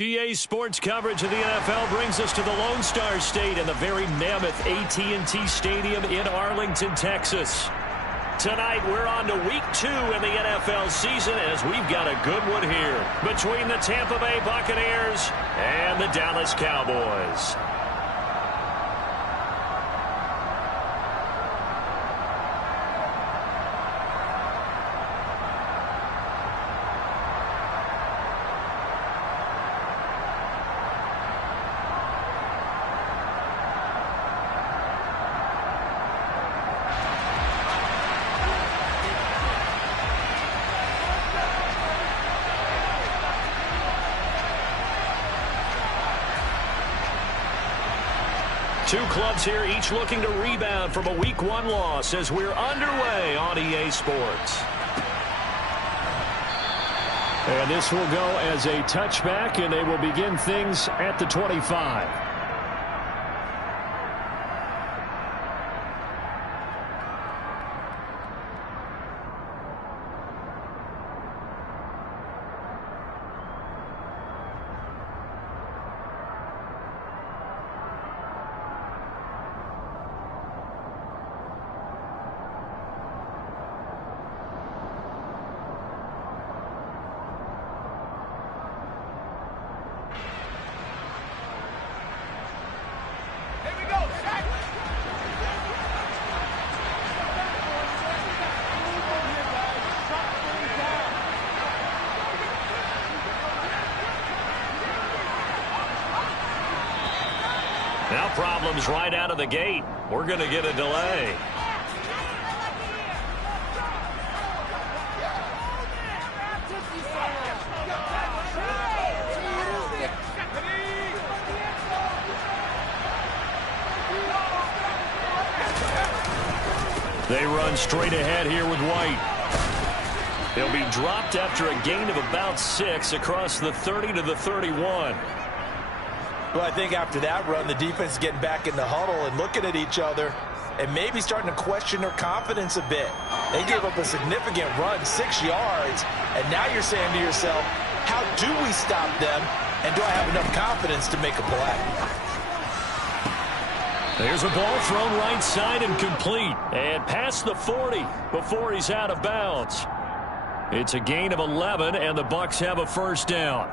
EA Sports coverage of the NFL brings us to the Lone Star State and the very mammoth AT&T Stadium in Arlington, Texas. Tonight, we're on to Week 2 in the NFL season as we've got a good one here between the Tampa Bay Buccaneers and the Dallas Cowboys. Two clubs here, each looking to rebound from a Week 1 loss as we're underway on EA Sports. And this will go as a touchback, and they will begin things at the 25. Now problems right out of the gate. We're going to get a delay. They run straight ahead here with White. He'll be dropped after a gain of about 6 across the 30 to the 31. Well, I think after that run, the defense is getting back in the huddle and looking at each other and maybe starting to question their confidence a bit. They gave up a significant run, 6 yards, and now you're saying to yourself, how do we stop them, and do I have enough confidence to make a play? There's a ball thrown right side and complete, and past the 40 before he's out of bounds. It's a gain of 11, and the Bucs have a first down.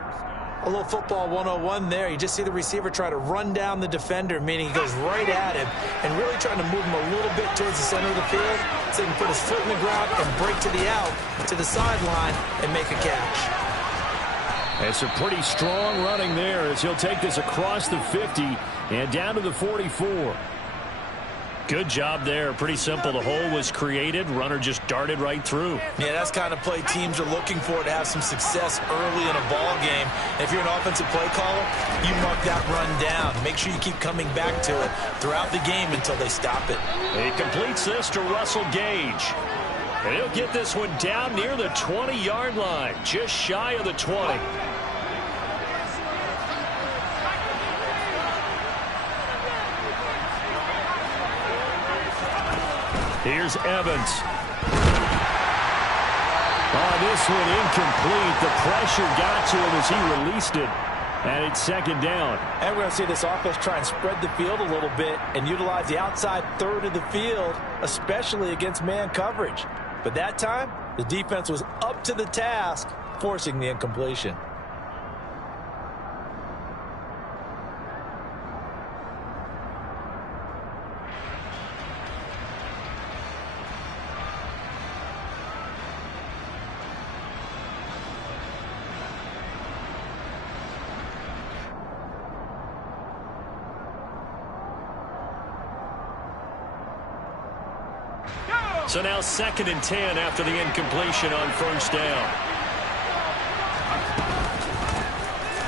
A little football 101 there. You just see the receiver try to run down the defender, meaning he goes right at him and really trying to move him a little bit towards the center of the field so he can put his foot in the ground and break to the out, to the sideline, and make a catch. It's a pretty strong running there as he'll take this across the 50 and down to the 44. Good job there. Pretty simple. The hole was created. Runner just darted right through. Yeah, that's the kind of play teams are looking for to have some success early in a ball game. If you're an offensive play caller, you mark that run down. Make sure you keep coming back to it throughout the game until they stop it. He completes this to Russell Gage. And he'll get this one down near the 20-yard line, just shy of the 20. Here's Evans. Oh, this one incomplete. The pressure got to him as he released it. And it's second down. And we're going to see this offense try and spread the field a little bit and utilize the outside third of the field, especially against man coverage. But that time, the defense was up to the task, forcing the incompletion. So now 2nd and 10 after the incompletion on first down.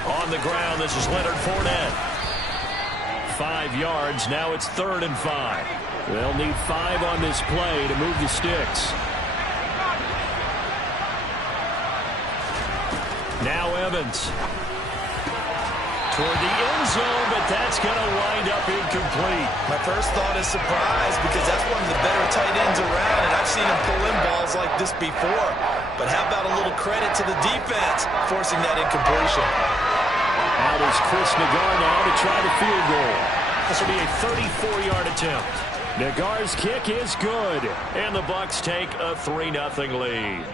On the ground, this is Leonard Fournette. 5 yards, now it's 3rd and 5. They'll need 5 on this play to move the sticks. Now Evans. Toward the end zone, but that's going to wind up incomplete. My first thought is surprise because that's one of the better tight ends around, and I've seen him pull in balls like this before. But how about a little credit to the defense forcing that incompletion? out is Chris Nagar now to try the field goal. This will be a 34-yard attempt. Nagar's kick is good, and the Bucs take a 3-0 lead.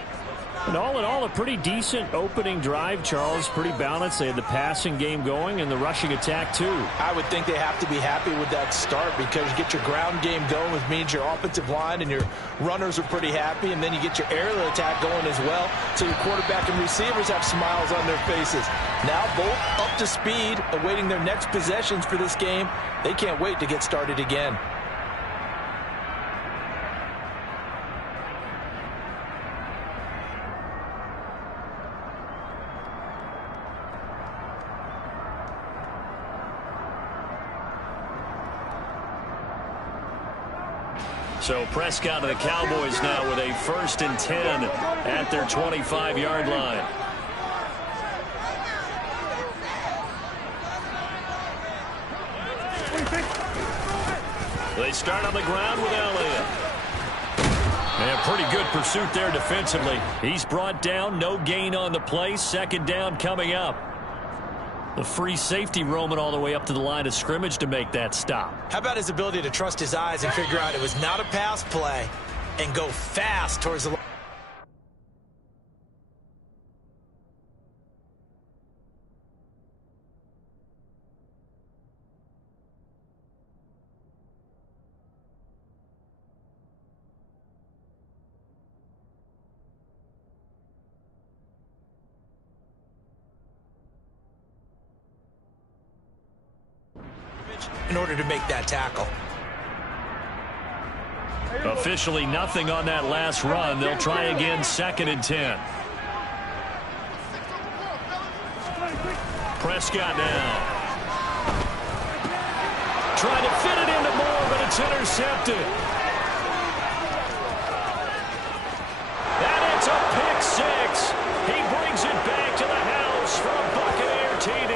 And all in all, a pretty decent opening drive, Charles. Pretty balanced. They had the passing game going and the rushing attack, too. I would think they have to be happy with that start because you get your ground game going, which means your offensive line and your runners are pretty happy, and then you get your aerial attack going as well, so your quarterback and receivers have smiles on their faces. Now both up to speed, awaiting their next possessions for this game. They can't wait to get started again. So Prescott and the Cowboys now with a 1st and 10 at their 25-yard line. They start on the ground with Elliott. And pretty good pursuit there defensively. He's brought down, no gain on the play. 2nd down coming up. The free safety roaming all the way up to the line of scrimmage to make that stop. How about his ability to trust his eyes and figure out it was not a pass play and go fast towards the line? In order to make that tackle. Officially nothing on that last run. They'll try again, 2nd and 10. Prescott now. Trying to fit it into Moore, but it's intercepted. And it's a pick 6. He brings it back to the house for a Buccaneer TD.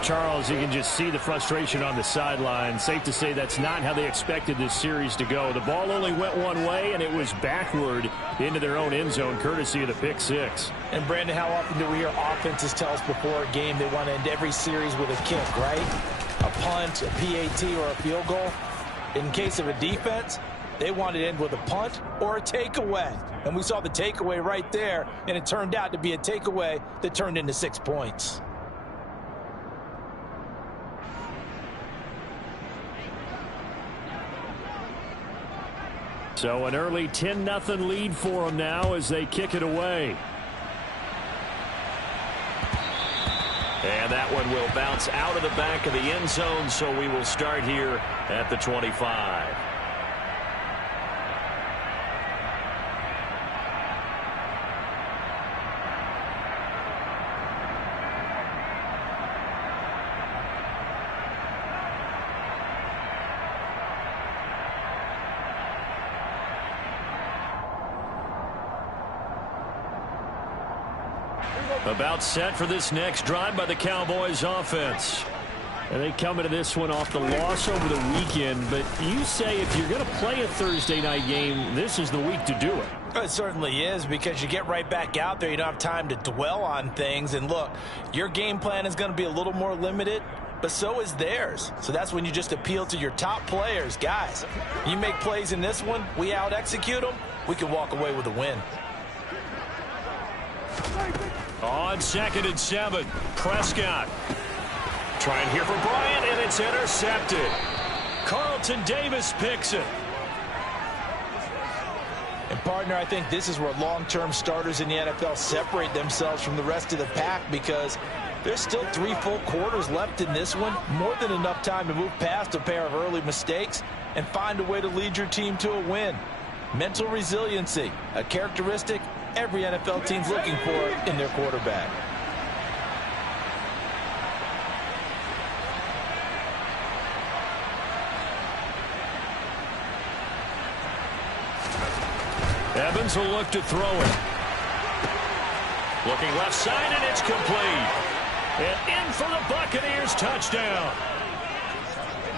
Charles, you can just see the frustration on the sideline. Safe to say that's not how they expected this series to go. The ball only went one way, and it was backward into their own end zone, courtesy of the pick 6. And, Brandon, how often do we hear offenses tell us before a game they want to end every series with a kick, right? A punt, a PAT, or a field goal. In case of a defense, they want to end with a punt or a takeaway. And we saw the takeaway right there, and it turned out to be a takeaway that turned into 6 points. So an early 10-0 lead for them now as they kick it away. And that one will bounce out of the back of the end zone, so we will start here at the 25. About set for this next drive by the Cowboys offense. And they come into this one off the loss over the weekend, but you say if you're going to play a Thursday night game, this is the week to do it. It certainly is, because you get right back out there. You don't have time to dwell on things. And look, your game plan is going to be a little more limited, but so is theirs. So that's when you just appeal to your top players. Guys, you make plays in this one, we out-execute them, we can walk away with a win. On 2nd and 7, Prescott. Trying here for Bryant, and it's intercepted. Carlton Davis picks it. And, partner, I think this is where long-term starters in the NFL separate themselves from the rest of the pack, because there's still 3 full quarters left in this one. More than enough time to move past a pair of early mistakes and find a way to lead your team to a win. Mental resiliency, a characteristic every NFL team's looking for in their quarterback. Evans will look to throw it. Looking left side, and it's complete. And in for the Buccaneers touchdown.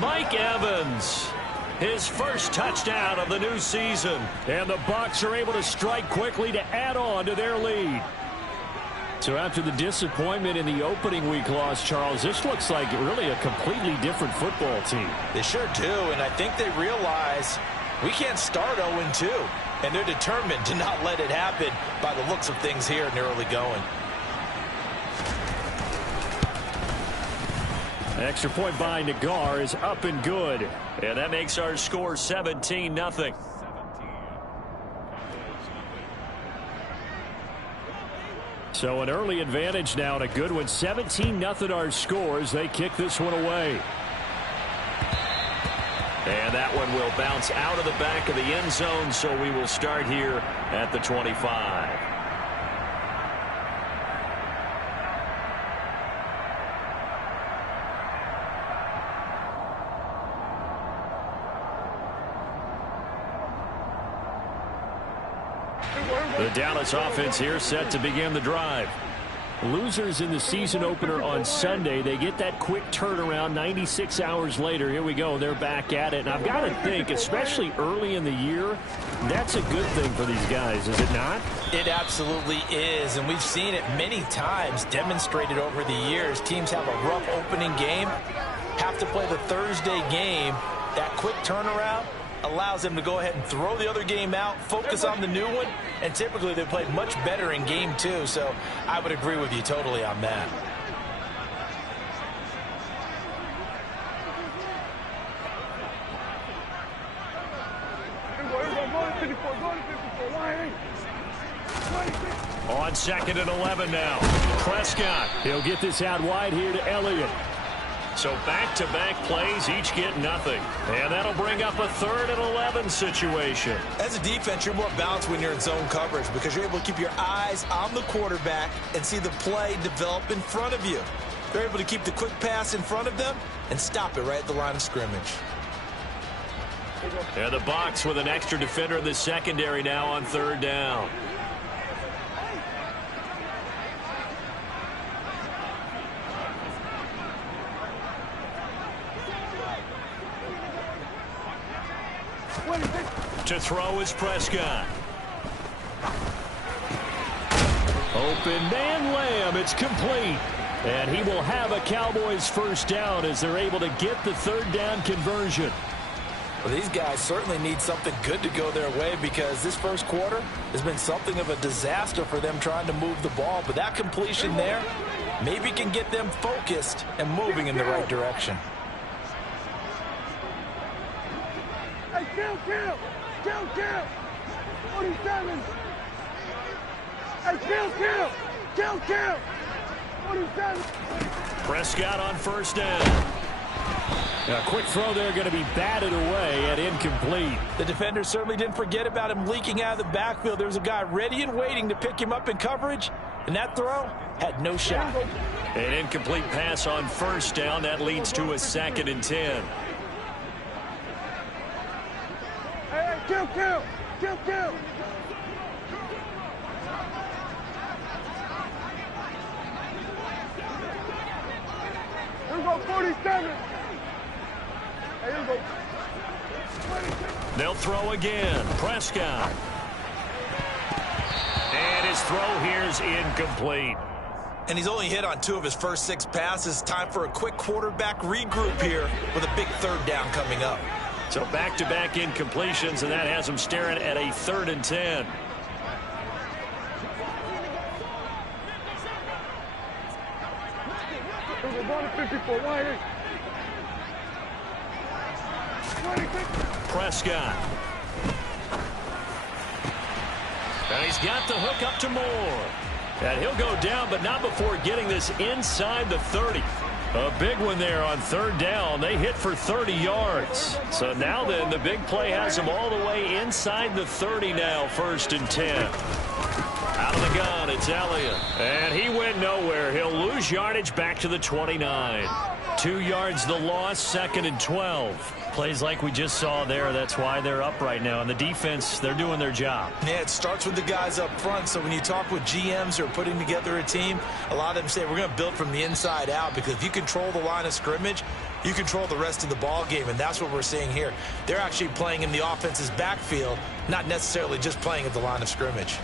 Mike Evans, his first touchdown of the new season. And the Bucs are able to strike quickly to add on to their lead. So after the disappointment in the opening week loss, Charles, this looks like really a completely different football team. They sure do, and I think they realize we can't start 0-2, and they're determined to not let it happen by the looks of things here in the early going. Extra point by Nagar is up and good. And that makes our score 17-0. So an early advantage now and a good one. 17-0 our scores. They kick this one away. And that one will bounce out of the back of the end zone, so we will start here at the 25. The Dallas offense here set to begin the drive. Losers in the season opener on Sunday. They get that quick turnaround 96 hours later. Here we go. They're back at it. And I've got to think, especially early in the year, that's a good thing for these guys, is it not? It absolutely is, and we've seen it many times demonstrated over the years. Teams have a rough opening game, have to play the Thursday game. That quick turnaround allows them to go ahead and throw the other game out, focus on the new one, and typically they play much better in game 2, so I would agree with you totally on that. On 2nd and 11 now. Prescott. He'll get this out wide here to Elliott. So back-to-back plays, each get nothing. And that'll bring up a 3rd and 11 situation. As a defense, you're more balanced when you're in zone coverage because you're able to keep your eyes on the quarterback and see the play develop in front of you. They're able to keep the quick pass in front of them and stop it right at the line of scrimmage. And the box with an extra defender in the secondary now on 3rd down. To throw is Prescott. Open man Lamb. It's complete. And he will have a Cowboys first down as they're able to get the 3rd down conversion. Well, these guys certainly need something good to go their way because this first quarter has been something of a disaster for them trying to move the ball. But that completion there maybe can get them focused and moving in the right direction. Hey, kill! 47! Hey, kill! 47! Prescott on 1st down. A quick throw there going to be batted away and incomplete. The defender certainly didn't forget about him leaking out of the backfield. There was a guy ready and waiting to pick him up in coverage, and that throw had no shot. An incomplete pass on 1st down. That leads to a 2nd and 10. Hey, kill! Here we go, 47! Hey, here we go. 26. They'll throw again. Prescott. And his throw here is incomplete. And he's only hit on 2 of his first 6 passes. Time for a quick quarterback regroup here with a big 3rd down coming up. So back-to-back incompletions, and that has him staring at a 3rd and 10. We're going to 54 wide. Prescott. And he's got the hook up to Moore. And he'll go down, but not before getting this inside the 30. A big one there on 3rd down. They hit for 30 yards. So now then, the big play has them all the way inside the 30 now, 1st and 10. Out of the gun, it's Elliott. And he went nowhere. He'll lose yardage back to the 29. 2 yards the loss, 2nd and 12. Plays like we just saw there. That's why they're up right now. And the defense, they're doing their job. Yeah, it starts with the guys up front. So when you talk with GMs who are putting together a team, a lot of them say we're going to build from the inside out because if you control the line of scrimmage, you control the rest of the ball game, and that's what we're seeing here. They're actually playing in the offense's backfield, not necessarily just playing at the line of scrimmage.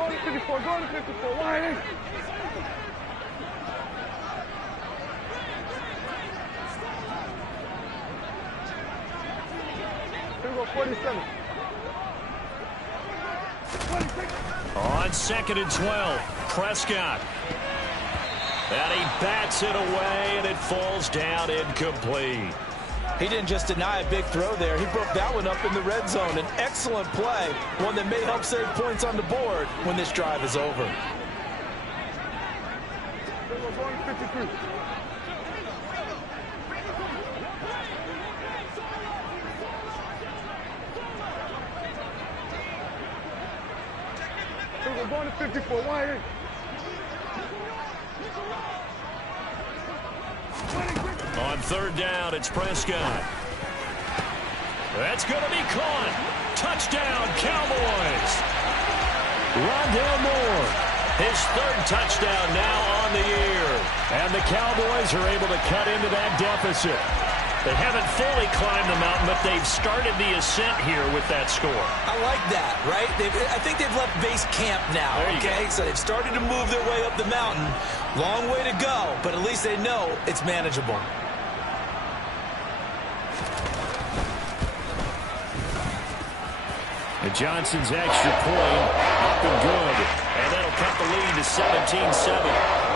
Go to 54, go to 54. Wide 8. Here we go, 47. 26. On 2nd and 12, Prescott. And he bats it away, and it falls down incomplete. He didn't just deny a big throw there. He broke that one up in the red zone. An excellent play, one that may help save points on the board when this drive is over. We're going 53. We're going to 54. Wide 8. On 3rd down, it's Prescott. That's going to be caught. Touchdown, Cowboys. Rondale Moore, his 3rd touchdown now on the year. And the Cowboys are able to cut into that deficit. They haven't fully climbed the mountain, but they've started the ascent here with that score. I like that, right? I think they've left base camp now, okay? So they've started to move their way up the mountain. Long way to go, but at least they know it's manageable. And Johnson's extra point up and good. And that'll cut the lead to 17-7.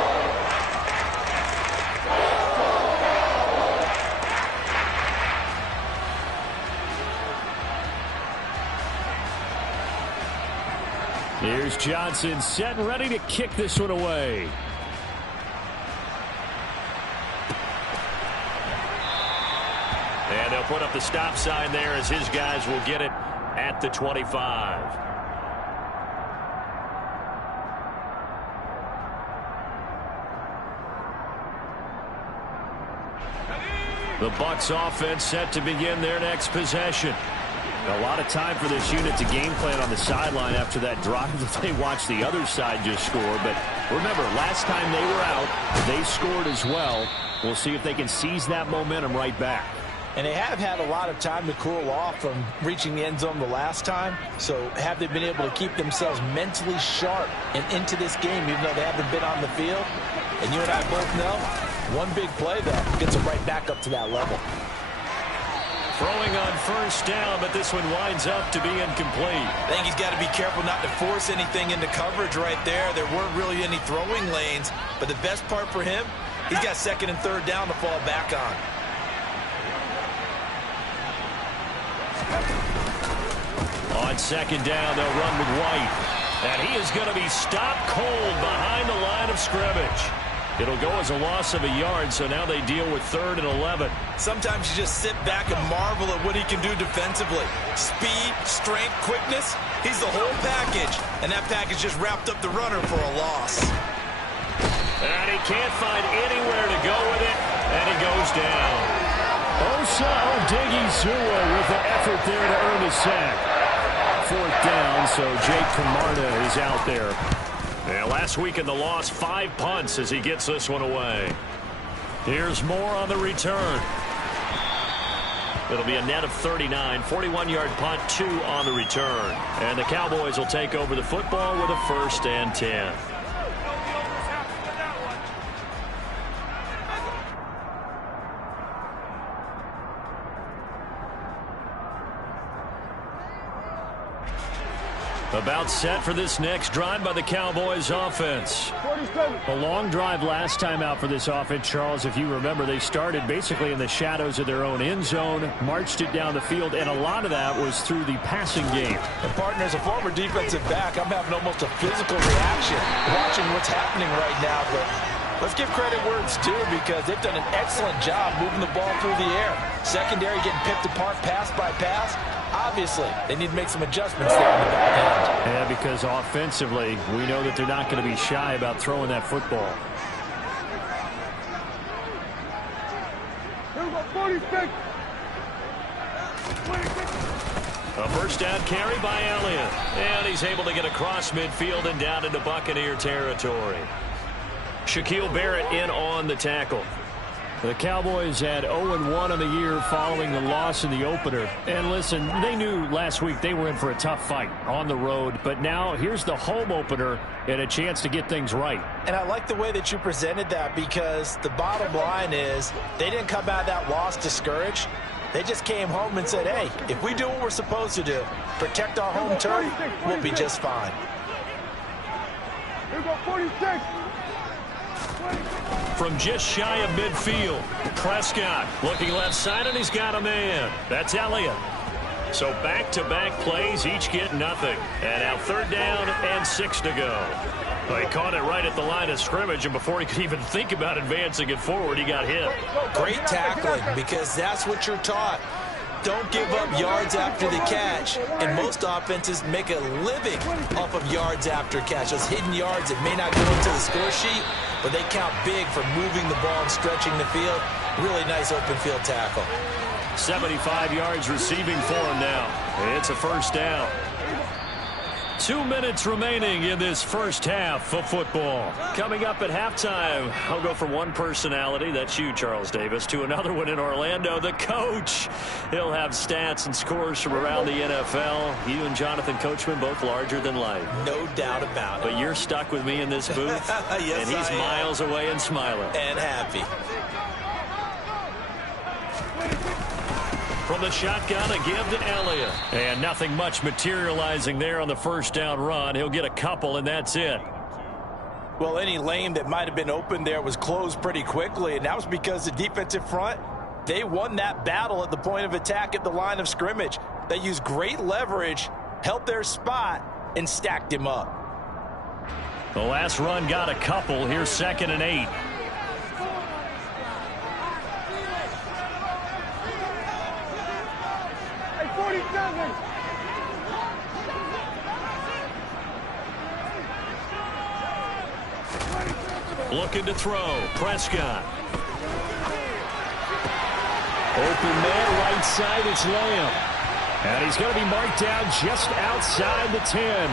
Here's Johnson set and ready to kick this one away. And they'll put up the stop sign there as his guys will get it at the 25. The Bucs offense set to begin their next possession. A lot of time for this unit to game plan on the sideline after that drive that they watched the other side just score. But remember, last time they were out, they scored as well. We'll see if they can seize that momentum right back. And they have had a lot of time to cool off from reaching the end zone the last time. So have they been able to keep themselves mentally sharp and into this game, even though they haven't been on the field? And you and I both know, one big play, though, gets them right back up to that level. Throwing on 1st down, but this one winds up to be incomplete. I think he's got to be careful not to force anything into coverage right there. There weren't really any throwing lanes, but the best part for him, he's got 2nd and 3rd down to fall back on. On 2nd down, they'll run with White. And he is going to be stopped cold behind the line of scrimmage. It'll go as a loss of a yard, so now they deal with 3rd and 11. Sometimes you just sit back and marvel at what he can do defensively. Speed, strength, quickness, he's the whole package. And that package just wrapped up the runner for a loss. And he can't find anywhere to go with it, and he goes down. Osa Odighizuwa with the effort there to earn a sack. 4th down, so Jake Camarda is out there. Yeah, last week in the loss, 5 punts as he gets this one away. Here's Moore on the return. It'll be a net of 39, 41-yard punt, 2 on the return. And the Cowboys will take over the football with a 1st and 10. About set for this next drive by the Cowboys offense. 47. A long drive last time out for this offense, Charles. If you remember, they started basically in the shadows of their own end zone, marched it down the field, and a lot of that was through the passing game. And partner, as a former defensive back, I'm having almost a physical reaction watching what's happening right now. But let's give credit where it's due, because they've done an excellent job moving the ball through the air. Secondary getting picked apart pass by pass. Obviously, they need to make some adjustments there in the back end. Yeah, because offensively, we know that they're not going to be shy about throwing that football. Here we go, 46. 26. A 1st down carry by Elliott. And he's able to get across midfield and down into Buccaneer territory. Shaquille Barrett in on the tackle. The Cowboys had 0-1 on the year following the loss in the opener. And listen, they knew last week they were in for a tough fight on the road. But now here's the home opener and a chance to get things right. And I like the way that you presented that, because the bottom line is they didn't come out of that loss discouraged. They just came home and said, hey, if we do what we're supposed to do, protect our home turf, we'll be just fine. Here we go, 46. From just shy of midfield, Prescott looking left side, and he's got a man. That's Elliott. So back-to-back plays, each get nothing. And now 3rd down and 6 to go. Well, he caught it right at the line of scrimmage, and before he could even think about advancing it forward, he got hit. Great tackling, because that's what you're taught. Don't give up yards after the catch, and most offenses make a living off of yards after catch. Those hidden yards that may not go into the score sheet, but they count big for moving the ball and stretching the field. Really nice open field tackle. 75 yards receiving for him now. It's a 1st down. 2 minutes remaining in this first half of football. Coming up at halftime, I'll go from one personality, that's you, Charles Davis, to another one in Orlando, the coach. He'll have stats and scores from around the NFL. You and Jonathan Coachman, both larger than life. No doubt about it. But you're stuck with me in this booth, yes, and he's miles away and smiling. And happy. From the shotgun, a give to Elliott. And nothing much materializing there on the 1st down run. He'll get a couple, and that's it. Well, any lane that might have been open there was closed pretty quickly, and that was because the defensive front, they won that battle at the point of attack at the line of scrimmage. They used great leverage, held their spot, and stacked him up. The last run got a couple. Here's 2nd and 8. Looking to throw. Prescott. Open man, right side, it's Lamb. And he's going to be marked down just outside the 10.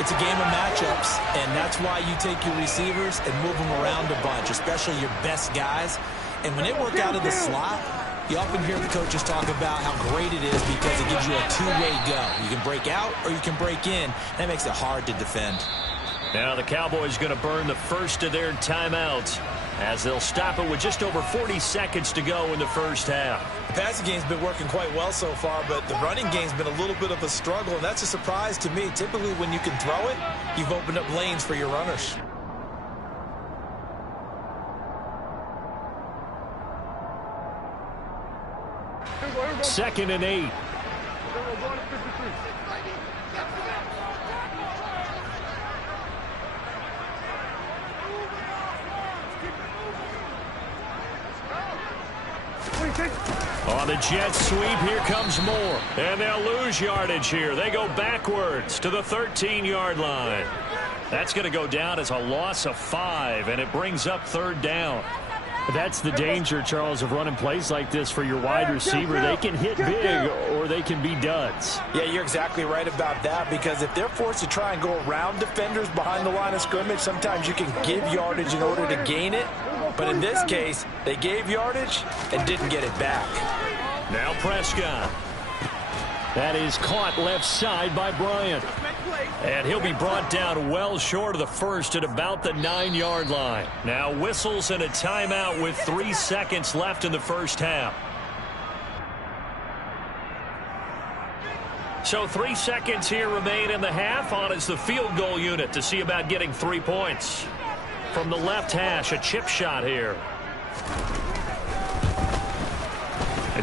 It's a game of matchups, and that's why you take your receivers and move them around a bunch, especially your best guys. And when they work out of the slot, you often hear the coaches talk about how great it is because it gives you a two-way go. You can break out or you can break in. That makes it hard to defend. Now the Cowboys going to burn the first of their timeouts as they'll stop it with just over 40 seconds to go in the first half. The passing game's been working quite well so far, but the running game's been a little bit of a struggle, and that's a surprise to me. Typically, when you can throw it, you've opened up lanes for your runners. Second and 8. On the jet sweep, here comes Moore. And they'll lose yardage here. They go backwards to the 13-yard line. That's going to go down as a loss of 5, and it brings up 3rd down. That's the danger, Charles, of running plays like this for your wide receiver. They can hit big or they can be duds. Yeah, you're exactly right about that, because if they're forced to try and go around defenders behind the line of scrimmage, sometimes you can give yardage in order to gain it. But in this case, they gave yardage and didn't get it back. Now Prescott. That is caught left side by Bryant. And he'll be brought down well short of the first at about the 9-yard line. Now whistles and a timeout with 3 seconds left in the first half. So 3 seconds here remain in the half. On is the field goal unit to see about getting 3 points. From the left hash, a chip shot here.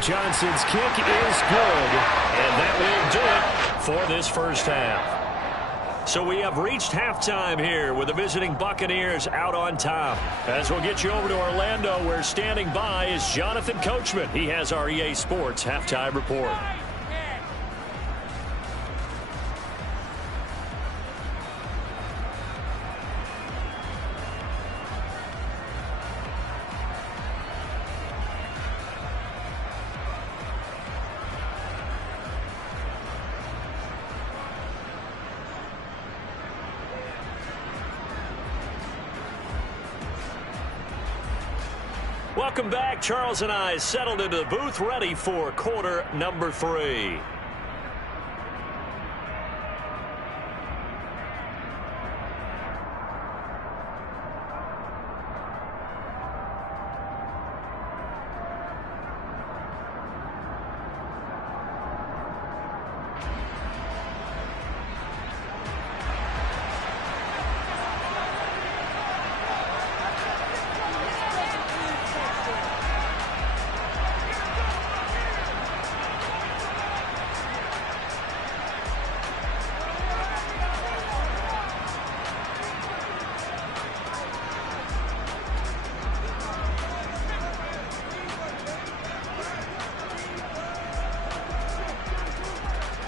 Johnson's kick is good, and that will do it for this first half. So we have reached halftime here with the visiting Buccaneers out on top. As we'll get you over to Orlando, where standing by is Jonathan Coachman. He has our EA Sports halftime report. Welcome back. Charles and I settled into the booth, ready for quarter number 3.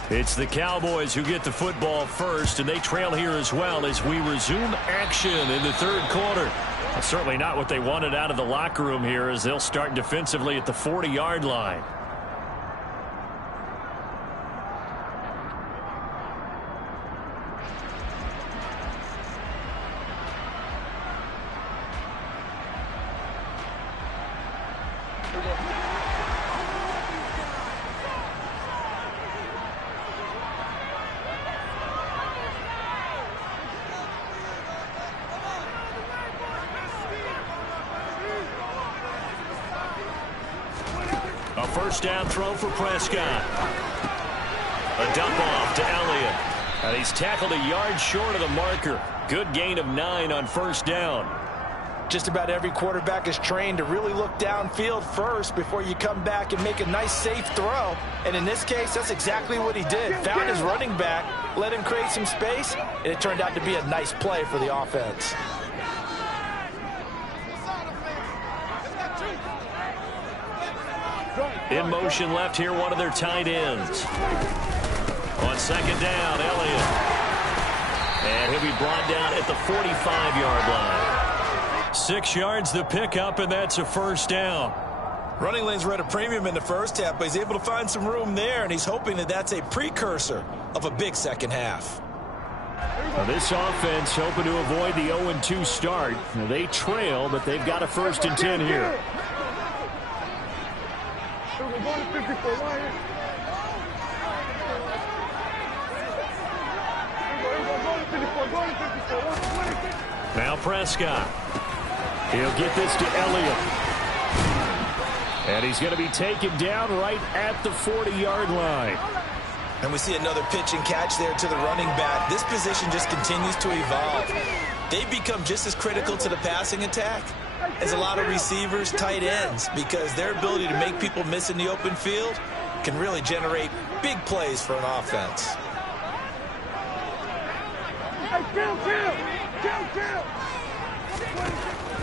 It's the Cowboys who get the football first, and they trail here as well as we resume action in the third quarter. Well, certainly not what they wanted out of the locker room here, as they'll start defensively at the 40-yard line. A first down throw for Prescott. A dump off to Elliott. And he's tackled a yard short of the marker. Good gain of 9 on first down. Just about every quarterback is trained to really look downfield first before you come back and make a nice, safe throw. And in this case, that's exactly what he did. Found his running back, let him create some space, and it turned out to be a nice play for the offense. In motion left here, one of their tight ends. On second down, Elliott. And he'll be brought down at the 45-yard line. 6 yards the pickup, and that's a first down. Running lanes were at a premium in the first half, but he's able to find some room there, and he's hoping that that's a precursor of a big second half. Now this offense hoping to avoid the 0-2 start. Now they trail, but they've got a 1st and 10 here. Now Prescott. He'll get this to Elliott. And he's going to be taken down right at the 40-yard line. And we see another pitch and catch there to the running back. This position just continues to evolve. They become just as critical to the passing attack as a lot of receivers, tight ends, because their ability to make people miss in the open field can really generate big plays for an offense.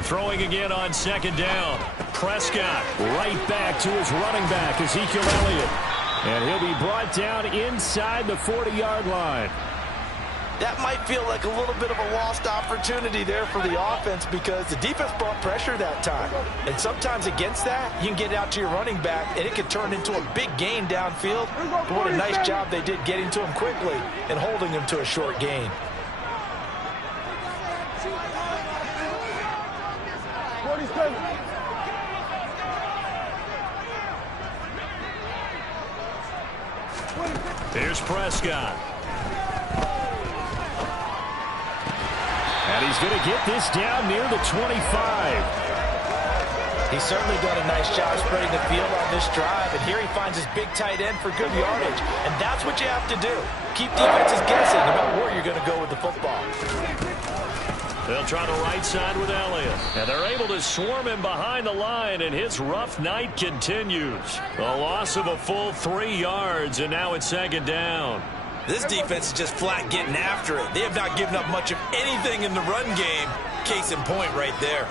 Throwing again on second down. Prescott right back to his running back, Ezekiel Elliott. And he'll be brought down inside the 40-yard line. That might feel like a little bit of a lost opportunity there for the offense because the defense brought pressure that time. And sometimes against that, you can get out to your running back, and it can turn into a big gain downfield. But what a nice job they did getting to him quickly and holding him to a short gain. Here's Prescott. And he's going to get this down near the 25. He's certainly done a nice job spreading the field on this drive, and here he finds his big tight end for good yardage. And that's what you have to do. Keep defenses guessing about where you're going to go with the football. They'll try the right side with Elliott. And they're able to swarm him behind the line, and his rough night continues. A loss of a full 3 yards, and now it's second down. This defense is just flat getting after it. They have not given up much of anything in the run game. Case in point right there.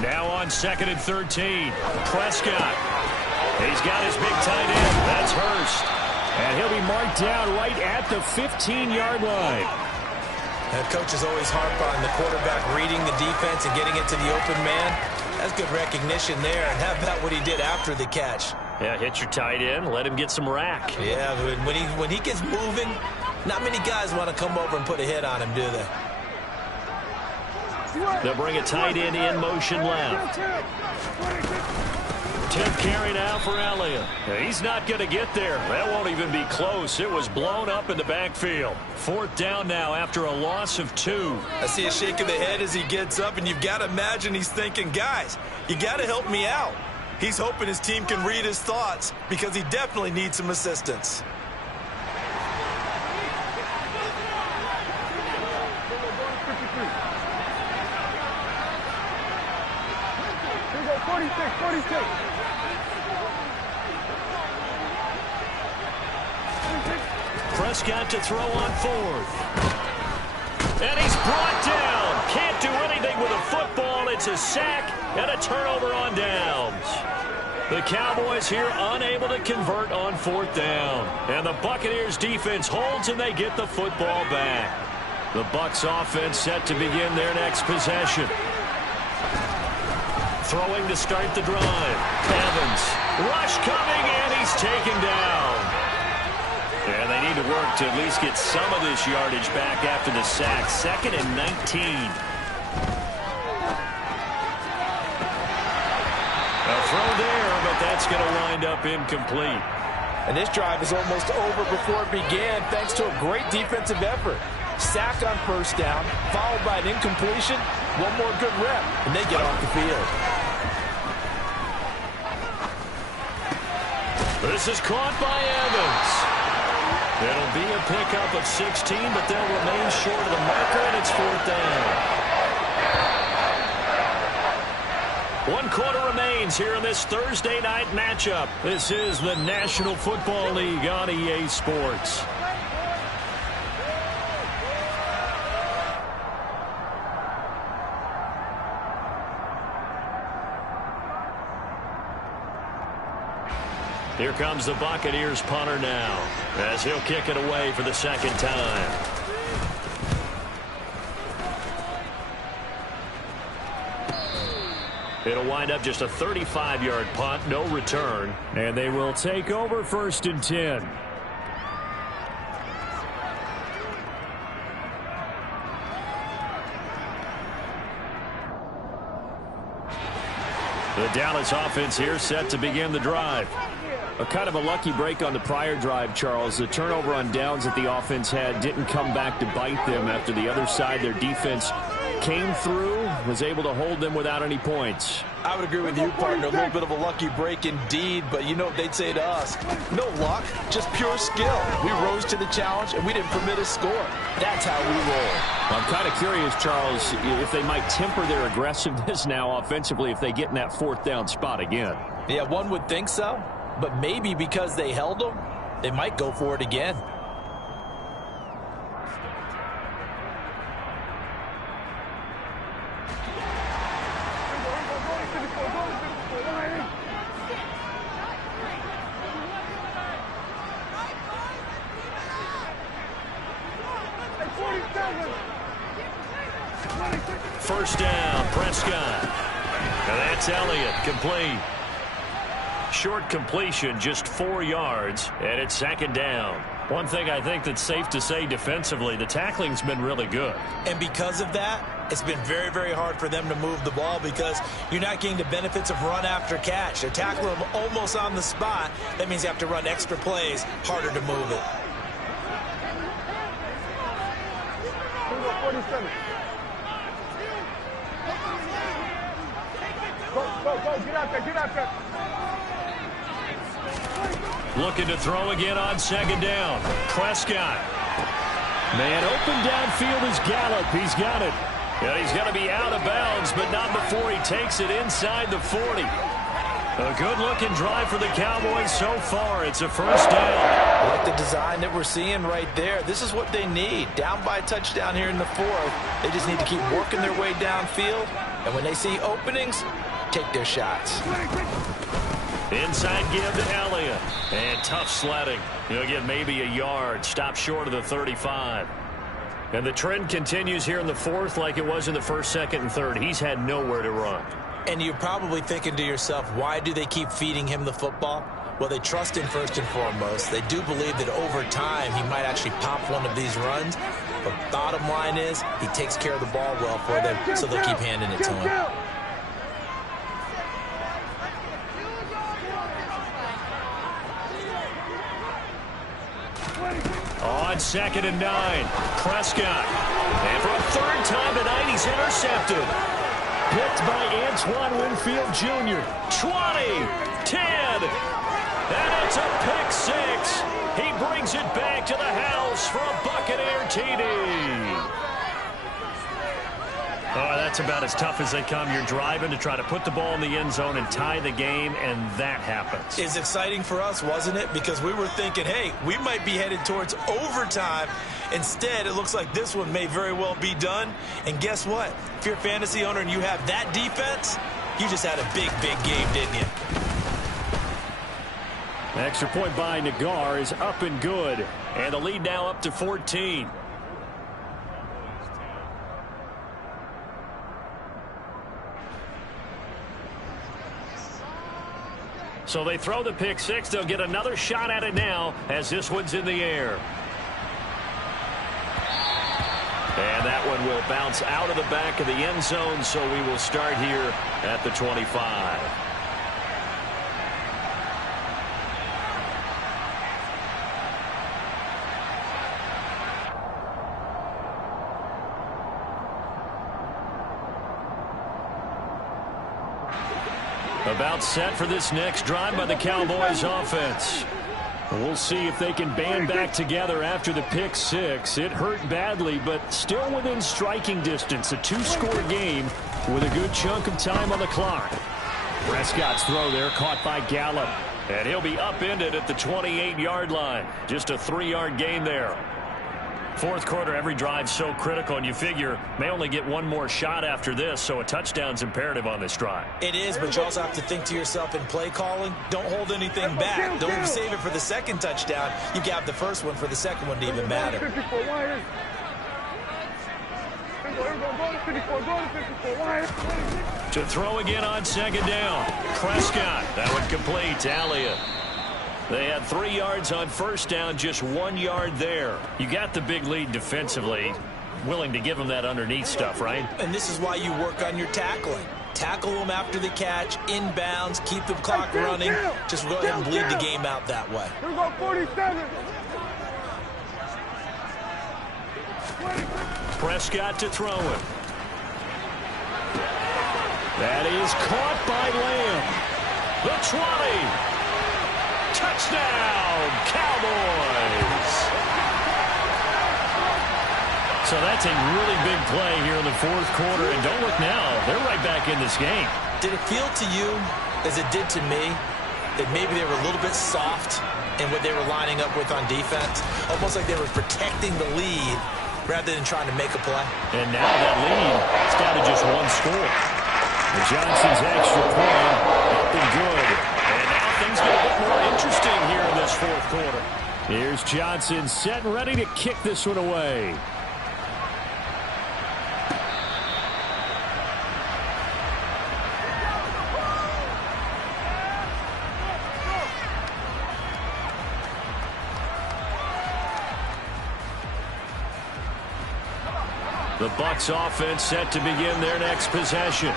Now on 2nd and 13. Prescott. He's got his big tight end. That's Hurst. And he'll be marked down right at the 15-yard line. That coach is always harp on the quarterback reading the defense and getting it to the open man. That's good recognition there. And how about what he did after the catch? Yeah, hit your tight end, let him get some rack. Yeah, when he gets moving, Not many guys want to come over and put a hit on him, do they? They'll bring a tight end in motion left. Tip carry now for Elliott. He's not going to get there. That won't even be close. It was blown up in the backfield. 4th down now after a loss of 2. I see a shake of the head as he gets up, and you've got to imagine he's thinking, guys, you got to help me out. He's hoping his team can read his thoughts because he definitely needs some assistance. Here we go, 46. Prescott to throw on 4th. And he's brought down. Can't do anything with a football. It's a sack and a turnover on downs. The Cowboys here unable to convert on 4th down. And the Buccaneers defense holds and they get the football back. The Bucs offense set to begin their next possession. Throwing to start the drive. Evans. Rush coming and he's taken down. And they need to work to at least get some of this yardage back after the sack. 2nd and 19. A throw there, but that's going to wind up incomplete. And this drive is almost over before it began thanks to a great defensive effort. Sack on 1st down, followed by an incompletion. One more good rep, and they get off the field. This is caught by Evans. It'll be a pickup of 16, but they'll remain short of the marker, and it's 4th down. 1 quarter remains here in this Thursday night matchup. This is the National Football League on EA Sports. Here comes the Buccaneers punter now as he'll kick it away for the 2nd time. It'll wind up just a 35-yard punt, no return, and they will take over 1st and 10. The Dallas offense here set to begin the drive. A kind of a lucky break on the prior drive, Charles. The turnover on downs that the offense had didn't come back to bite them after the other side. Their defense came through, was able to hold them without any points. I would agree with you, partner. A little bit of a lucky break indeed, but you know what they'd say to us. No luck, just pure skill. We rose to the challenge, and we didn't permit a score. That's how we roll. I'm kind of curious, Charles, if they might temper their aggressiveness now offensively if they get in that 4th down spot again. Yeah, one would think so, but maybe because they held them, they might go for it again. First down, Prescott. And that's Elliott, complete. Short completion, just 4 yards, and it's 2nd down. One thing I think that's safe to say defensively, the tackling's been really good. And because of that, it's been very, very hard for them to move the ball because you're not getting the benefits of run after catch. They're tackling them almost on the spot. That means you have to run extra plays, harder to move it. 47. Go, get out there. Looking to throw again on 2nd down. Prescott. Man open downfield is Gallup. He's got it. Yeah, he's going to be out of bounds, but not before he takes it inside the 40. A good-looking drive for the Cowboys so far. It's a 1st down. I like the design that we're seeing right there. This is what they need. Down by a touchdown here in the 4th. They just need to keep working their way downfield. And when they see openings, take their shots. Inside give to Elliott. And tough sledding. He'll get maybe a yard. Stop short of the 35. And the trend continues here in the 4th like it was in the 1st, 2nd, and 3rd. He's had nowhere to run. And you're probably thinking to yourself, why do they keep feeding him the football? Well, they trust him first and foremost. They do believe that over time he might actually pop one of these runs. But bottom line is he takes care of the ball well for them, so they'll keep handing it to him. On 2nd and 9, Prescott. And for a third time tonight, he's intercepted. Picked by Antoine Winfield Jr. 20, 10, and it's a pick six. He brings it back to the house for a Buccaneer TD. Oh, that's about as tough as they come. You're driving to try to put the ball in the end zone and tie the game, and that happens. It's exciting for us, wasn't it? Because we were thinking, hey, we might be headed towards overtime. Instead, it looks like this one may very well be done. And guess what? If you're a fantasy owner and you have that defense, you just had a big, big game, didn't you? Extra point by Nagar is up and good. And the lead now up to 14. So they throw the pick six. They'll get another shot at it now as this one's in the air. And that one will bounce out of the back of the end zone, so we will start here at the 25. About set for this next drive by the Cowboys offense. We'll see if they can band back together after the pick six. It hurt badly, but still within striking distance. A two-score game with a good chunk of time on the clock. Prescott's throw there caught by Gallup. And he'll be upended at the 28-yard line. Just a 3-yard gain there. Fourth quarter, every drive's so critical, and you figure may only get one more shot after this, so a touchdown's imperative on this drive. It is, but you also have to think to yourself in play calling, don't hold anything back. Don't save it for the second touchdown. You got the first one for the second one to even matter. To throw again on second down. Prescott, that one complete to Elliott. They had 3 yards on first down, just 1 yard there. You got the big lead defensively. Willing to give them that underneath stuff, right? And this is why you work on your tackling. Tackle them after the catch, inbounds, keep the clock running. Just go ahead and bleed the game out that way. Here we go, 47. Prescott to throw it. That is caught by Lamb. The 20. Touchdown, Cowboys. So that's a really big play here in the fourth quarter. And don't look now, they're right back in this game. Did it feel to you, as it did to me, that maybe they were a little bit soft in what they were lining up with on defense? Almost like they were protecting the lead rather than trying to make a play. And now that lead, it's down to just one score. And Johnson's extra point, up and good. And now things get a bit more interesting here in this fourth quarter. Here's Johnson set and ready to kick this one away. The Bucs offense set to begin their next possession.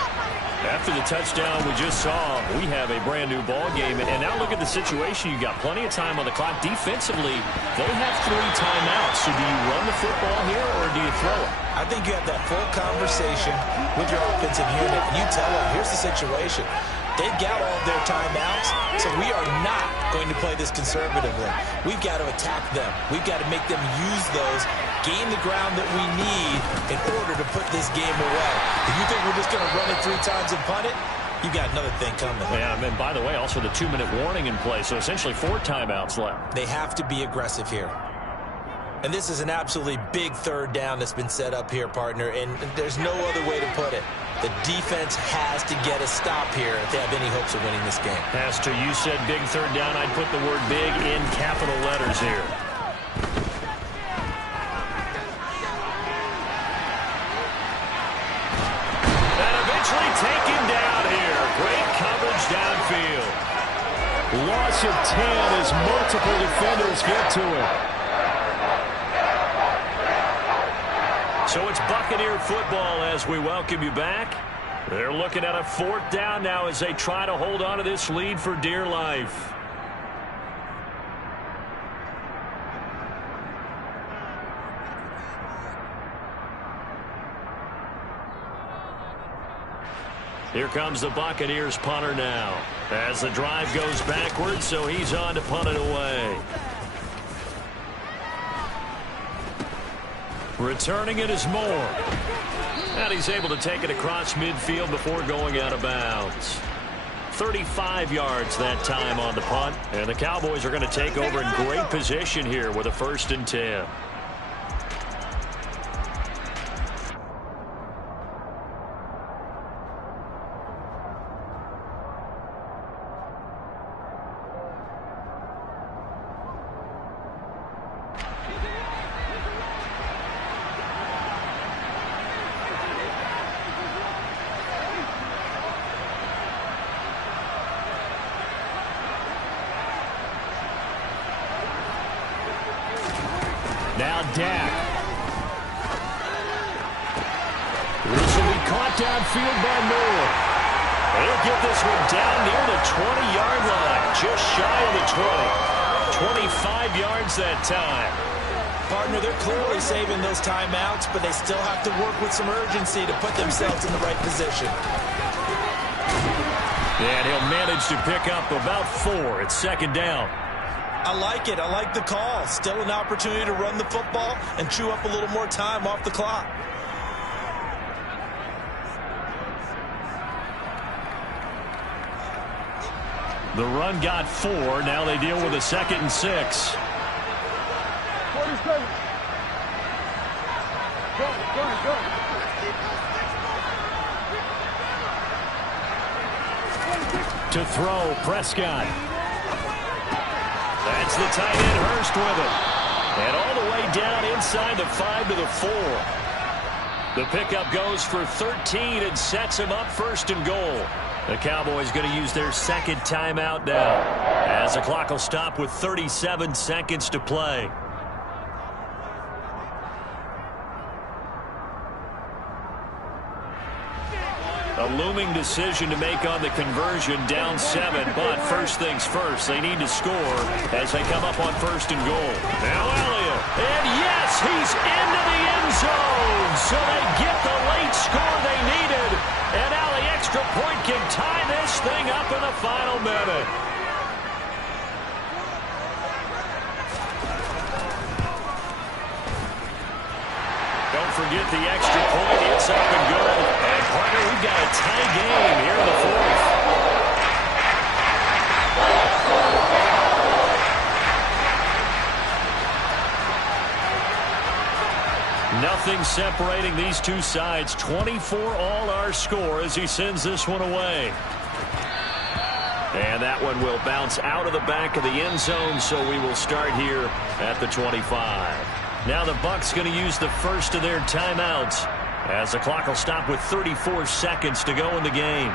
After the touchdown we just saw, we have a brand new ball game. And now look at the situation. You got plenty of time on the clock. Defensively, they have 3 timeouts. So do you run the football here or do you throw it? I think you have that full conversation with your offensive unit, and you tell them, here's the situation. They've got all of their timeouts, so we are not going to play this conservatively. We've got to attack them. We've got to make them use those, gain the ground that we need in order to put this game away. If you think we're just going to run it 3 times and punt it, you got another thing coming. Yeah, and by the way, also the 2-minute warning in play, so essentially 4 timeouts left. They have to be aggressive here. And this is an absolutely big third down that's been set up here, partner, and there's no other way to put it. The defense has to get a stop here if they have any hopes of winning this game. Pastor, you said big third down. I'd put the word big in capital letters here. And eventually taken down here. Great coverage downfield. Loss loss of 10 as multiple defenders get to it. So it's Buccaneer football as we welcome you back. They're looking at a 4th down now as they try to hold on to this lead for dear life. Here comes the Buccaneers punter now as the drive goes backwards, so he's on to punt it away. Returning it is Moore. And he's able to take it across midfield before going out of bounds. 35 yards that time on the punt. And the Cowboys are going to take over in great position here with a 1st and 10. Now Dak. This will be caught downfield by Moore. They'll get this one down near the 20-yard line, just shy of the 20. 25 yards that time. Partner, they're clearly saving those timeouts, but they still have to work with some urgency to put themselves in the right position. And he'll manage to pick up about 4. It's 2nd down. I like it. I like the call. Still an opportunity to run the football and chew up a little more time off the clock. The run got 4. Now they deal with a 2nd and 6. 47. Go. To throw, Prescott. That's the tight end, Hurst, with it. And all the way down inside the 5 to the 4. The pickup goes for 13 and sets him up 1st and goal. The Cowboys going to use their 2nd timeout now, as the clock will stop with 37 seconds to play. A looming decision to make on the conversion, down 7, but first things first, they need to score as they come up on 1st and goal. Now Elliott, and yes, he's into the end zone, so they get the late score they needed, and now the extra point can tie this thing up in the final minute. Don't forget the extra point, it's up and good. And partner, we've got a tie game here in the 4th. Nothing separating these two sides. 24 all our score as he sends this one away. And that one will bounce out of the back of the end zone, so we will start here at the 25. Now the Bucs going to use the first of their timeouts as the clock will stop with 34 seconds to go in the game.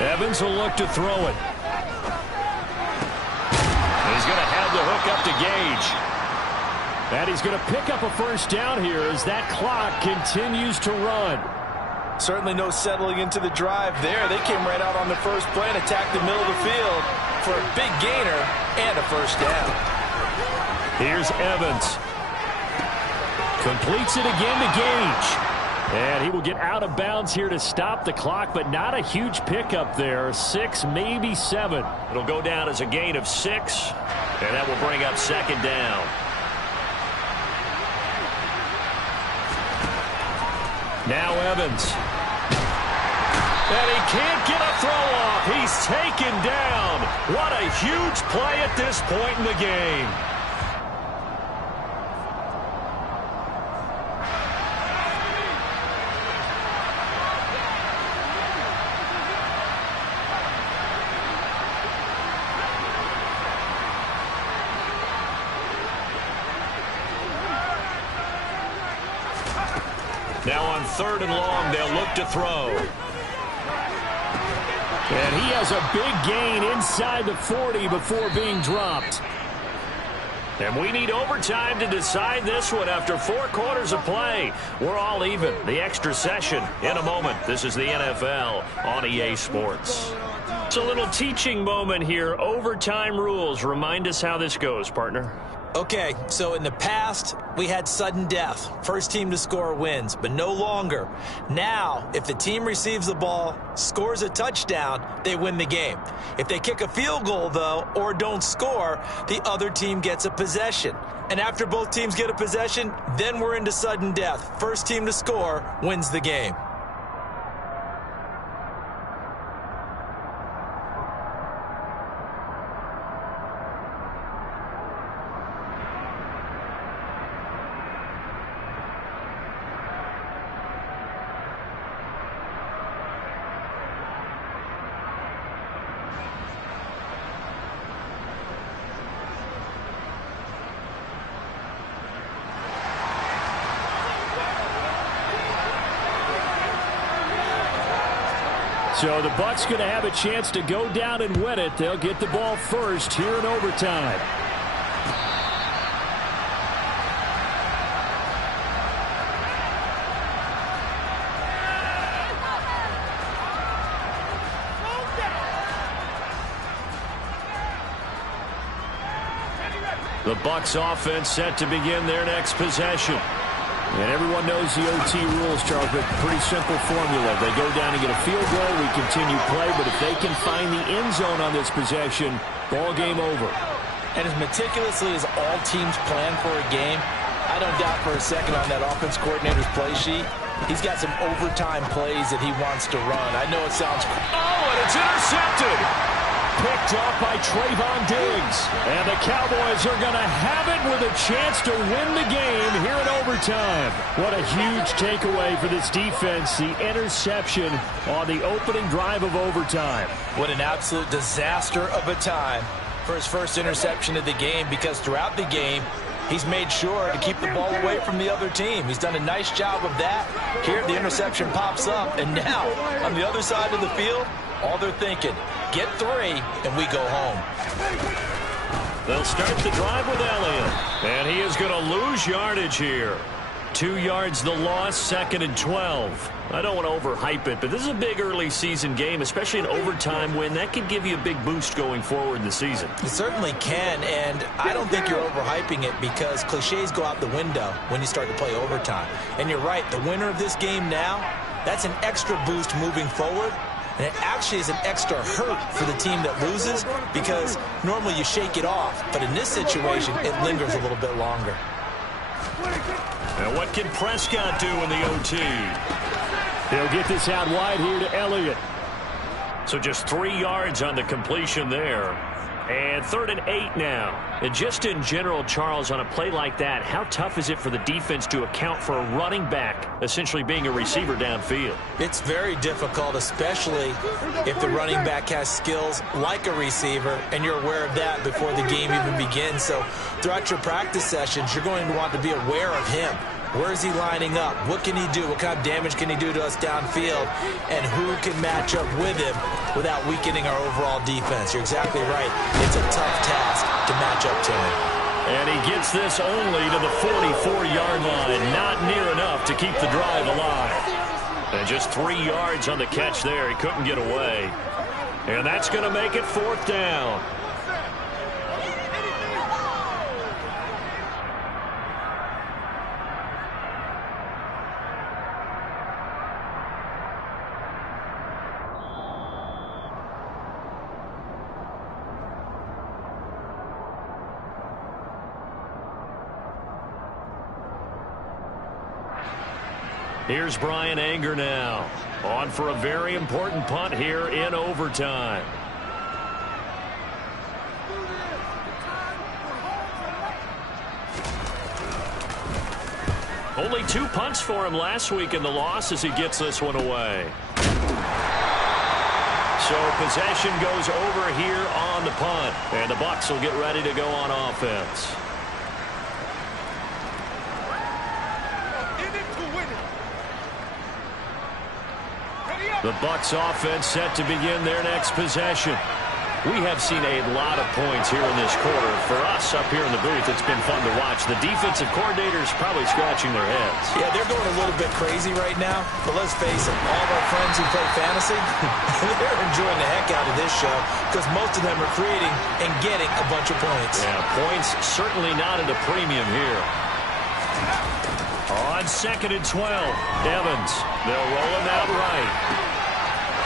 Evans will look to throw it. He's going to have the hook up to Gage. And he's going to pick up a 1st down here as that clock continues to run. Certainly no settling into the drive there. They came right out on the first play and attacked the middle of the field for a big gainer and a 1st down. Here's Evans. Completes it again to Gage. And he will get out of bounds here to stop the clock, but not a huge pickup there. 6, maybe 7. It'll go down as a gain of 6, and that will bring up 2nd down. Now Evans. And he can't get a throw off. He's taken down. What a huge play at this point in the game. Now on 3rd and long, they'll look to throw. And he has a big gain inside the 40 before being dropped. And we need overtime to decide this one after 4 quarters of play. We're all even. The extra session in a moment. This is the NFL on EA Sports. It's a little teaching moment here. Overtime rules. Remind us how this goes, partner. Okay, so in the past, we had sudden death. First team to score wins, but no longer. Now, if the team receives the ball, scores a touchdown, they win the game. If they kick a field goal, though, or don't score, the other team gets a possession. And after both teams get a possession, then we're into sudden death. First team to score wins the game. So the Bucs going to have a chance to go down and win it. They'll get the ball first here in overtime. The Bucs offense set to begin their next possession. And everyone knows the OT rules, Charles, but pretty simple formula. They go down and get a field goal, we continue play, but if they can find the end zone on this possession, ball game over. And as meticulously as all teams plan for a game, I don't doubt for a second on that offense coordinator's play sheet, he's got some overtime plays that he wants to run. I know it sounds... Oh, and it's intercepted! Picked off by Trayvon Diggs. And the Cowboys are going to have it with a chance to win the game here in overtime. What a huge takeaway for this defense. The interception on the opening drive of overtime. What an absolute disaster of a time for his first interception of the game, because throughout the game, he's made sure to keep the ball away from the other team. He's done a nice job of that. Here, the interception pops up, and now, on the other side of the field, all they're thinking, get 3, and we go home. They'll start the drive with Elliott. And he is going to lose yardage here. 2 yards the loss, 2nd and 12. I don't want to overhype it, but this is a big early season game, especially an overtime win. That could give you a big boost going forward in the season. It certainly can, and I don't think you're overhyping it, because cliches go out the window when you start to play overtime. And you're right, the winner of this game now, that's an extra boost moving forward. And it actually is an extra hurt for the team that loses, because normally you shake it off. But in this situation, it lingers a little bit longer. And what can Prescott do in the OT? They'll get this out wide here to Elliott. So just 3 yards on the completion there. And 3rd and 8 now. And just in general, Charles, on a play like that, how tough is it for the defense to account for a running back essentially being a receiver downfield? It's very difficult, especially if the running back has skills like a receiver, and you're aware of that before the game even begins. So throughout your practice sessions, you're going to want to be aware of him. Where is he lining up? What can he do? What kind of damage can he do to us downfield? And who can match up with him without weakening our overall defense? You're exactly right. It's a tough task to match up to him. And he gets this only to the 44-yard line. Not near enough to keep the drive alive. And just 3 yards on the catch there. He couldn't get away. And that's going to make it 4th down. Here's Brian Anger now, on for a very important punt here in overtime. Only 2 punts for him last week in the loss as he gets this one away. So possession goes over here on the punt, and the Bucs will get ready to go on offense. The Bucs offense set to begin their next possession. We have seen a lot of points here in this quarter. For us up here in the booth, it's been fun to watch. The defensive coordinators probably scratching their heads. Yeah, they're going a little bit crazy right now. But let's face it, all of our friends who play fantasy, they're enjoying the heck out of this show because most of them are creating and getting a bunch of points. Yeah, points certainly not at a premium here. On 2nd and 12, Evans. They'll roll him out right.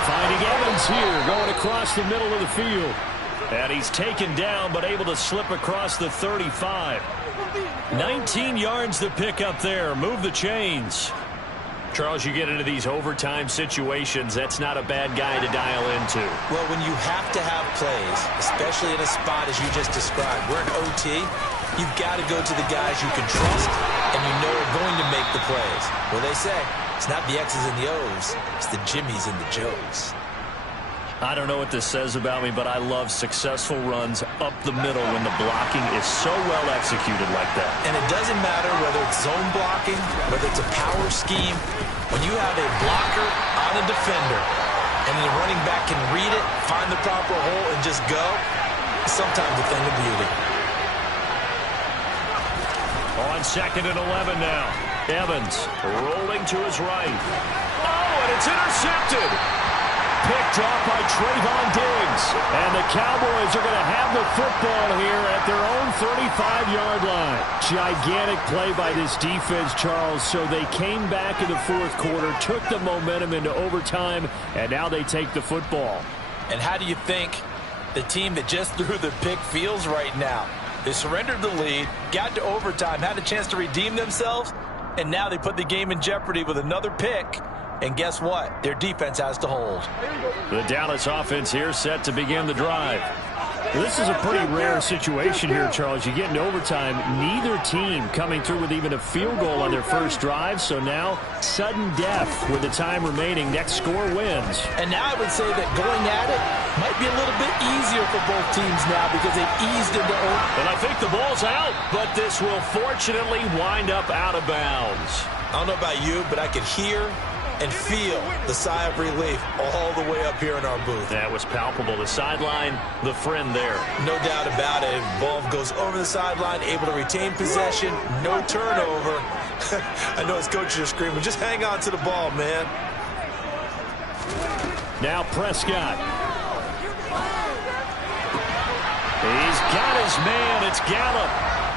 Finding Evans here, going across the middle of the field. And he's taken down, but able to slip across the 35. 19 yards to pick up there. Move the chains. Charles, you get into these overtime situations, that's not a bad guy to dial into. Well, when you have to have plays, especially in a spot as you just described, we're in OT, you've got to go to the guys you can trust and you know are going to make the plays. Well, they say, it's not the X's and the O's, it's the Jimmies and the Joes. I don't know what this says about me, but I love successful runs up the middle when the blocking is so well executed like that. And it doesn't matter whether it's zone blocking, whether it's a power scheme. When you have a blocker on a defender and the running back can read it, find the proper hole, and just go, it's sometimes a thing of beauty. On 2nd and 11 now. Evans rolling to his right. Oh, and it's intercepted. Picked off by Trayvon Diggs. And the Cowboys are going to have the football here at their own 35-yard line. Gigantic play by this defense, Charles. So they came back in the fourth quarter, took the momentum into overtime, and now they take the football. And how do you think the team that just threw the pick feels right now? They surrendered the lead, got to overtime, had a chance to redeem themselves, and now they put the game in jeopardy with another pick. And guess what? Their defense has to hold. The Dallas offense here set to begin the drive. This is a pretty rare situation here, Charles. You get into overtime, neither team coming through with even a field goal on their first drive. So now, sudden death with the time remaining. Next score wins. And now I would say that going at it might be a little bit easier for both teams now because they've eased into overtime. And I think the ball's out, but this will fortunately wind up out of bounds. I don't know about you, but I could hear and feel the sigh of relief all the way up here in our booth. That was palpable. The sideline, the friend there. No doubt about it. Ball goes over the sideline, able to retain possession, no turnover. I know his coaches are screaming, just hang on to the ball, man. Now Prescott. He's got his man. It's Gallup.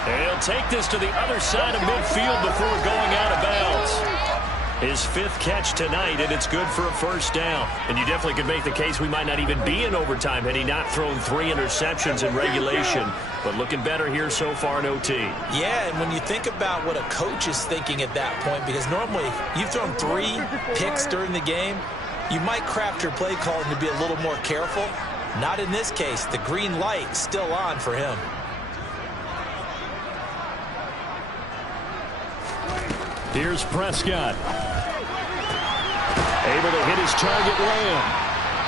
And he'll take this to the other side of midfield before going out of bounds. His 5th catch tonight, and it's good for a first down. And you definitely could make the case we might not even be in overtime had he not thrown 3 interceptions in regulation. But looking better here so far in OT. Yeah, and when you think about what a coach is thinking at that point, because normally you've thrown 3 picks during the game, you might craft your play calling to be a little more careful. Not in this case. The green light still on for him. Here's Prescott. Able to hit his target Lamb.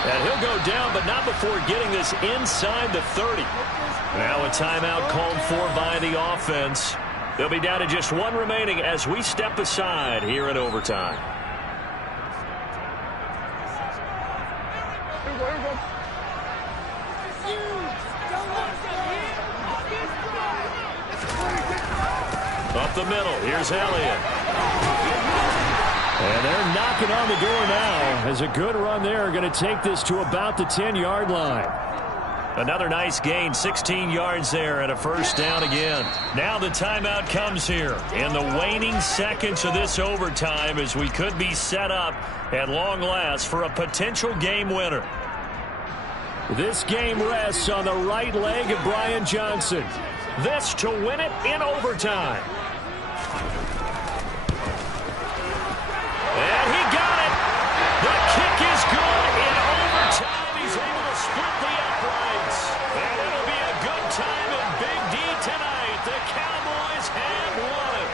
And he'll go down, but not before getting this inside the 30. Now a timeout called for by the offense. They'll be down to just 1 remaining as we step aside here in overtime. Up the middle, here's Elliott. And they're knocking on the door now as a good run there. Going to take this to about the 10-yard line. Another nice gain, 16 yards there and a first down again. Now the timeout comes here in the waning seconds of this overtime as we could be set up at long last for a potential game winner. This game rests on the right leg of Brian Johnson. This to win it in overtime. And he got it. The kick is good in overtime. He's able to split the uprights. And it'll be a good time in Big D tonight. The Cowboys have won it.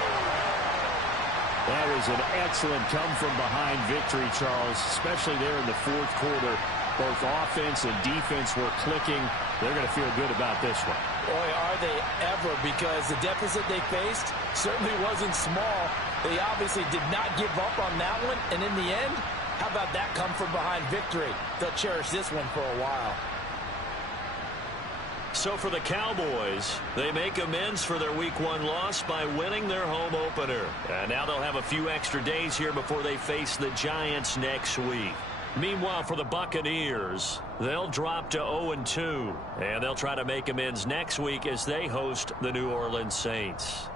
That was an excellent come-from-behind victory, Charles, especially there in the fourth quarter. Both offense and defense were clicking. They're going to feel good about this one. Boy, are they ever, because the deficit they faced certainly wasn't small. They obviously did not give up on that one, and in the end, How about that come from behind victory? They'll cherish this one for a while. So for the Cowboys, they make amends for their Week 1 loss by winning their home opener. And now they'll have a few extra days here before they face the Giants next week. Meanwhile, for the Buccaneers, they'll drop to 0-2. And they'll try to make amends next week as they host the New Orleans Saints.